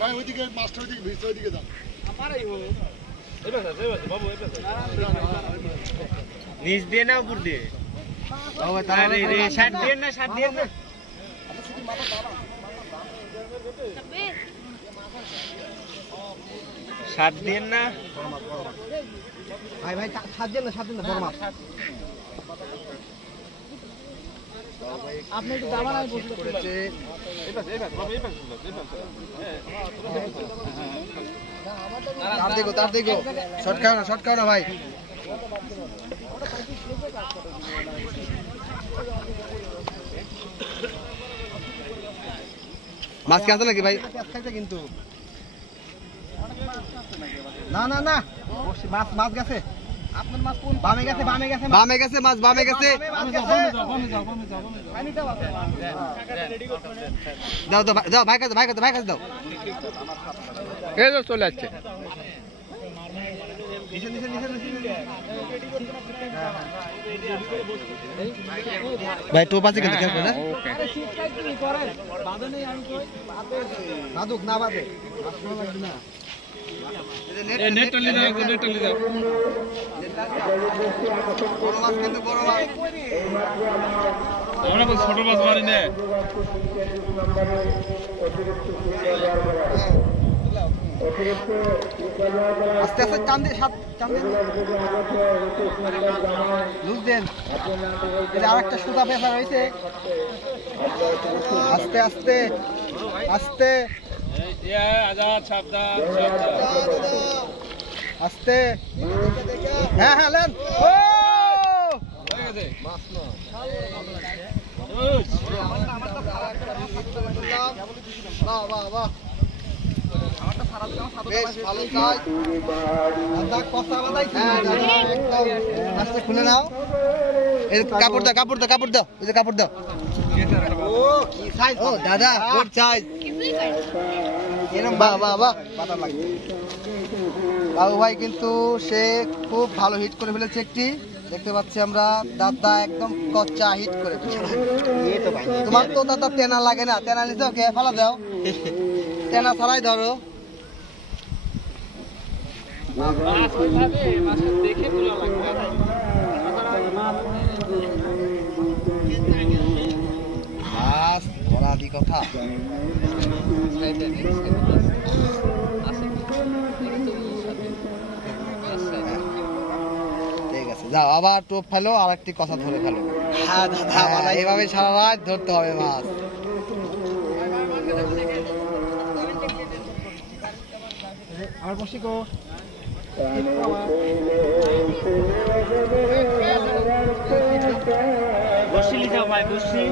ভাই ওইদিকে মাছটা ওইদিকে ভিজতে ওইদিকে যান নিচ দিয়ে না উপর দিয়ে শার্ট দিয়ে না শার্ট দিয়ে না ভাই সাত দিন না বড় মাছ আপনি একটু দাবার আগে বসে করেছে তার দেখো শর্ট খাও না ভাই মাছ কি আছে নাকি ভাই কিন্তু না মাছ গেছে আপনার মাছ কোন বামে গেছে মাছ বামে গেছে দাও ভাই কাছে দাও এই তো চলে যাচ্ছে ভাই টোপ আছে কিন্তু খেলবে না বাদুক না বাদে নেট টালি দাও বড় মাছ আমরা তো ছোট মাছ মারি না আস্তে টান দিয়ে লুজ দেন আরেকটা সুতা পেঁচা রয়েছে আস্তে আস্তে হ্যাঁ লেন খুলে নাও কাপড় দাও এই যে কাপড় দাও ও দাদা ওর সাইজ এরকম বাবা বাবু ভাই কিন্তু সে খুব ভালো হিট করে ফেলেছে একটি দেখতে পাচ্ছি আমরা দাদা একদম কচ্চা হিট করে তোমার তো দাদা তেনা লাগে না তেনা নিতে ওকে ফেলা দাও তেনা ছাড়াই ধরো মাছ ধরা দি কথা ঠিক আছে যাও আবার টোপ ফেলো আর একটি কথা ধরে ফেলো এইভাবে সারা রাত ধরতে হবে মাছ আমার বসি গো বসিলি যাও ভাই বসি